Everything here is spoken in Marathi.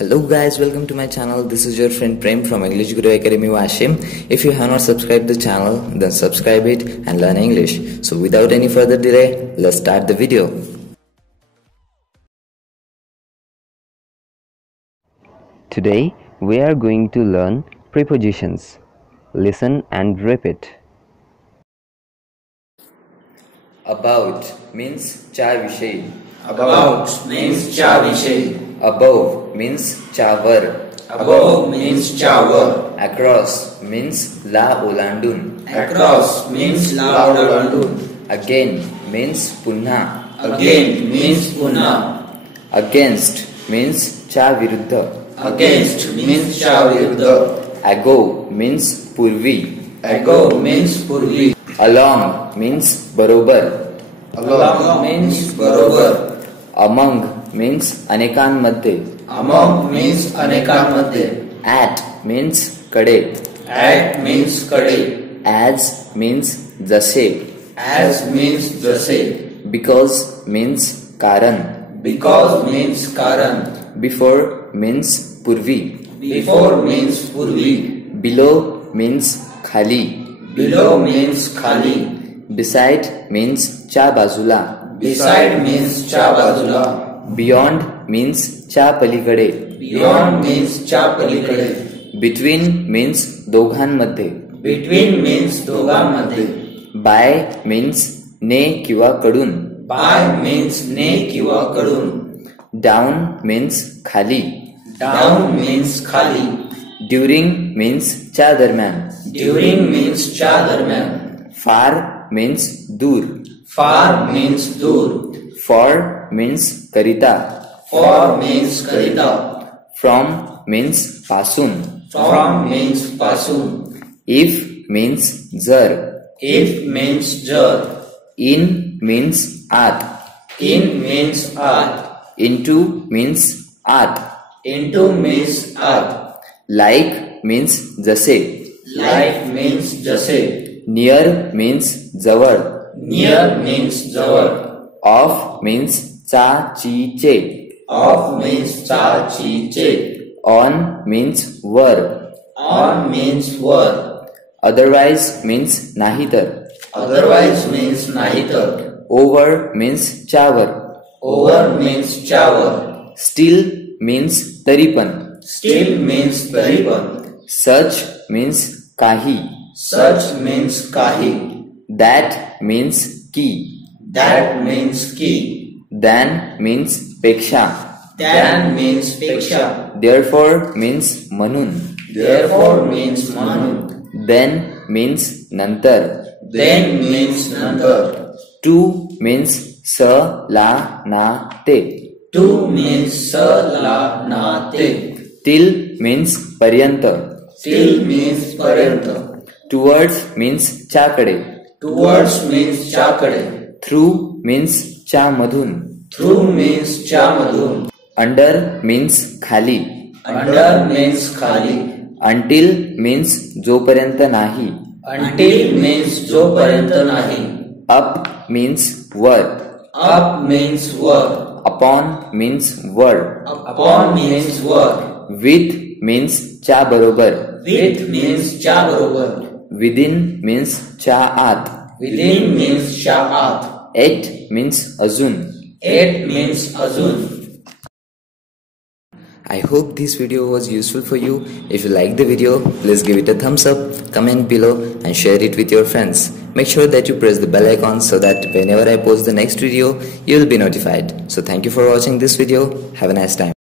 Hello guys, welcome to my channel. This is your friend Prem from English Guru Academy Washim. If you have not subscribed the channel, then subscribe it and learn English. So without any further delay, let's start the video. Today we are going to learn prepositions. Listen and repeat. About means चा विषयी. About means चा विषयी. Above means चावर. Above means चावर. Across means ला ओलांडून. Across means ला ओलांडून. Again means पुन्हा. Again means पुन्हा. Against means च्या विरुद्ध. Against means च्या विरुद्ध. Ago means पूर्वी. Ago means पूर्वी. Along means बरोबर. Along means बरोबर. Among means अनेकांमध्ये. Among means अनेकांमध्ये. At means कडे. At means कडे. As means जसे. As means जसे. Because means कारण. Because means कारण. Before means पूर्वी. Before means पूर्वी. Below means खाली. Below means खाली. Beside means च्या बाजूला. Beside means च्या बाजूला. Beyond means च्या पलीकडे. Beyond means च्या पलीकडे. Between means दोघांमध्ये. Between means दोघांमध्ये. By means ने किंवा कडून. By means ने किंवा कडून. Down means खाली. Down means खाली. During means च्या दरम्यान. During means च्या दरम्यान. Far means दूर. Far means दूर. For means करिता. For means करिता. From means पासून. From means पासून. If means जर. If means जर. In means आत. In means आत. Into means आत. Into means आत. Like means जसे. Like means जसे. Near means जवळ. Near means जवळ. Of means चा ची चे. Off means चा ची चे. On means वर. On means वर. Otherwise means नाहीतर. Otherwise means नाहीतर. Over means च्यावर. Over means च्यावर. Still means तरी पण. Still means तरी पण. Such means काही. Such means काही. That means की. That means की. Than means पेक्षा. Than means पेक्षा. Therefore means म्हणून. Therefore means म्हणून. Then means नंतर. Then means नंतर. To means स ला ना ते. To means स ला ना ते. Till means पर्यंत. Till means पर्यंत. Towards means च्याकडे. Towards means च्याकडे. Through means च्या मधून. Through means च्या मधून. Under means खाली. Under means खाली. Until means जोपर्यंत नाही. Until means जोपर्यंत नाही. Up means वर. Up means वर. Upon means वर. Upon means वर. With means च्या बरोबर. With means च्या बरोबर. Within means च्या आत. Within means च्या आत. At means अजून. At means अजून. I hope this video was useful for you. If you like the video, please give it a thumbs up, comment below and share it with your friends. Make sure that you press the bell icon so that whenever I post the next video, you will be notified. So thank you for watching this video. Have a nice time.